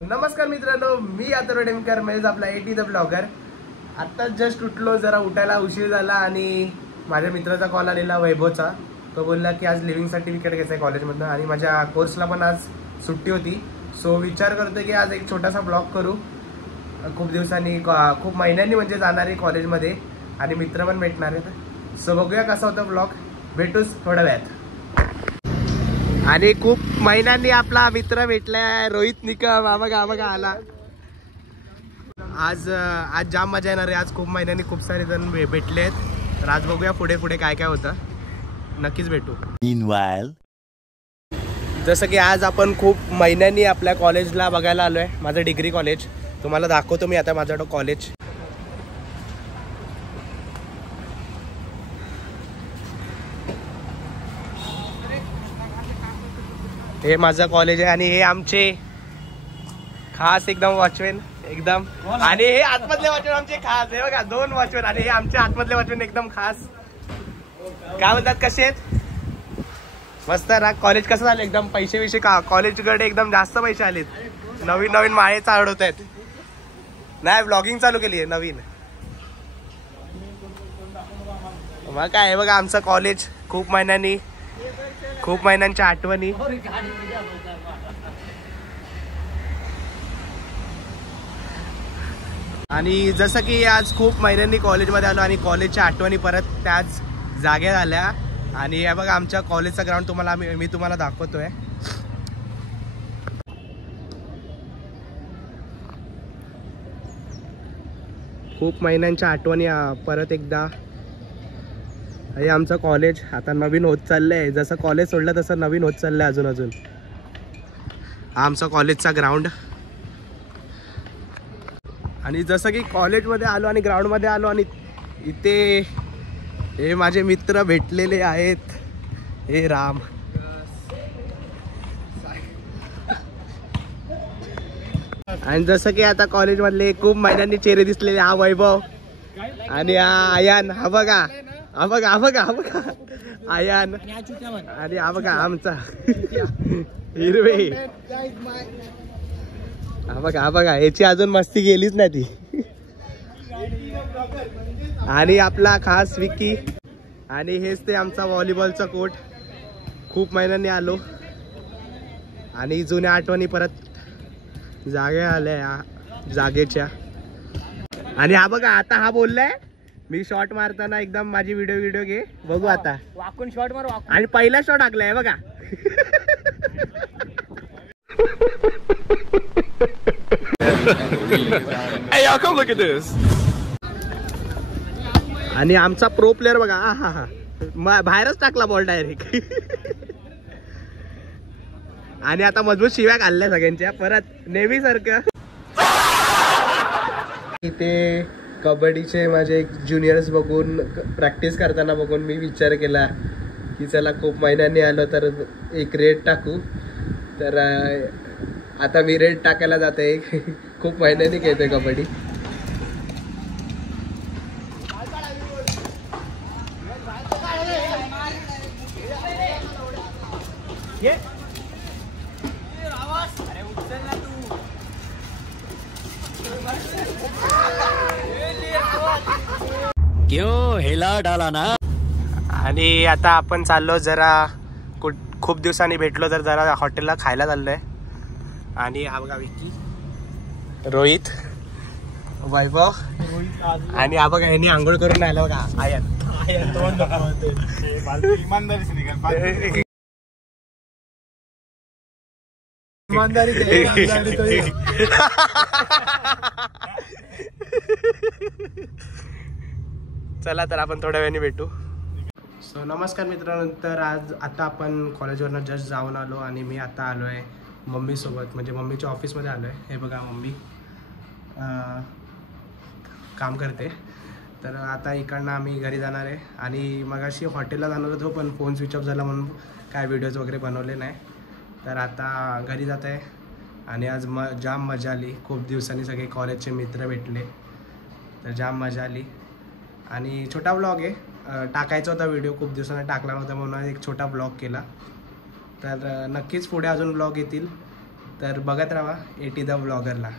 नमस्कार मित्रांनो, मी आता डेमकर म्हणजे आपला एटी द ब्लॉगर. आत्ताच जस्ट उठलो, जरा उठायला उशीर झाला आणि माझ्या मित्राचा कॉल आलेला वैभवचा. तो बोलला की आज लिव्हिंग सर्टिफिकेट घ्यायचं आहे कॉलेजमधनं आणि माझ्या कोर्सला पण आज सुट्टी होती. सो विचार करतो की आज एक छोटासा ब्लॉग करू. खूप दिवसांनी खूप महिन्यांनी म्हणजे जाणार आहे कॉलेजमध्ये आणि मित्र पण भेटणार आहेत. सो बघूया कसा होता ब्लॉग. भेटूच थोड्या वेळात. आणि खूप महिन्यांनी आपला मित्र भेटलाय रोहित निकम. बघा आला. आज जाम मजा येणार आहे. आज खूप महिन्यांनी खूप सारे जण भेटले आहेत. तर आज बघूया पुढे पुढे काय काय होतं. नक्कीच भेटू. जसं की आज आपण खूप महिन्यांनी आपल्या कॉलेजला बघायला आलोय. माझं डिग्री कॉलेज तुम्हाला दाखवतो मी आता. माझं कॉलेज हे माझं कॉलेज आहे आणि हे आमचे खास एकदम वॉचमॅन एकदम. आणि हे आतमधले वॉचमॅन आमचे खास. हे बघा 2 वॉचमॅन आणि हे आमचे आतमधले वॉचमॅन एकदम खास. काय बोलतात, कसे आहेत? मस्त ना. कॉलेज कसं झालं एकदम. पैसे विषय का कॉलेजकडे एकदम जास्त पैसे आलेत. नवीन नवीन माळे चालवत आहेत. नाही ब्लॉगिंग चालू केली आहे नवीन. मग काय बघा आमचं कॉलेज. खूप महिन्यांच्या आठवणी. आणि जसं की आज खूप महिन्यांनी कॉलेजमध्ये आलो आणि कॉलेजच्या आठवणी परत त्याच जाग्यात आल्या. आणि हे बघा आमच्या कॉलेजचा ग्राउंड तुम्हाला मी तुम्हाला दाखवतोय. खूप महिन्यांच्या आठवणी परत एकदा. हे आमचं कॉलेज आता नवीन होत चाललंय. जसं कॉलेज सोडलं तसं नवीन होत चाललंय अजून. हा आमचा कॉलेजचा ग्राउंड. आणि जसं की कॉलेजमध्ये आलो आणि ग्राउंडमध्ये आलो आणि इथे हे माझे मित्र भेटलेले आहेत. हे राम आणि जसं की आता कॉलेजमधले खूप महिन्यांनी चेहरे दिसलेले. हा वैभव आणि हा आयान. हा बघा आयान. आणि हा बघा आमचा हिरवे. हा बघा याची अजून मस्ती गेलीच नाही ती. आणि आपला खास विकी. आणि हेच ते आमचा व्हॉलीबॉलचा कोर्ट. खूप महिन्यांनी आलो आणि जुन्या आठवणी परत जागे आल्या जागेच्या. आणि हा बघा आता हा बोललाय मी शॉट मारताना एकदम माझी व्हिडिओ घे. बघू आता वाकून शॉट मार. आणि पहिला शॉट टाकलाय बघा. Hey y'all, come look at this. आणि आमचा प्रो प्लेअर बघा. हा बाहेरच टाकला बॉल डायरेक्ट. आणि आता मजबूत शिव्या घालल्या सगळ्यांच्या परत नेव्ही सारखं. इथे कबड्डीचे माझे ज्युनियर्स बघून प्रॅक्टिस करताना बघून मी विचार केला की चला खूप महिन्यांनी आलो तर एक रेड टाकू. तर आता मी रेड टाकायला जाते. खूप महिन्यांनी खेळतोय कबड्डी. क्यों हिला डाला ना. आणि आता आपण चाललो जरा खूप दिवसांनी भेटलो तर जरा हॉटेलला खायला चाललोय. आणि हा बघा विकी, रोहित, वैभव आणि हा बघा यांनी आंघोळ करून आला बघा. आयन चला तर आपण थोड्या वेळाने भेटू. सो नमस्कार मित्रांनो. तर आता आपण कॉलेजवरनं जस्ट जाऊन आलो आणि मी आता आलो आहे मम्मीसोबत. म्हणजे मम्मीच्या ऑफिसमध्ये आलो आहे. हे बघा मम्मी काम करते. तर आता इकडनं आम्ही घरी जाणार आहे. आणि मगाशी हॉटेलला जाणार होतो पण फोन स्विच ऑफ झाला म्हणून काय व्हिडिओज वगैरे बनवले नाही. तर आता घरी जात आहे. आणि आज जाम मजा आली. खूप दिवसांनी सगळे कॉलेजचे मित्र भेटले तर जाम मजा आली. आणि छोटा ब्लॉग आहे. टाकायचा होता व्हिडिओ, खूप दिवसांनी टाकला नव्हता म्हणून एक छोटा ब्लॉग केला. तर नक्कीच पुढे अजून ब्लॉग येतील. तर बघत राहा एटी द ब्लॉगरला.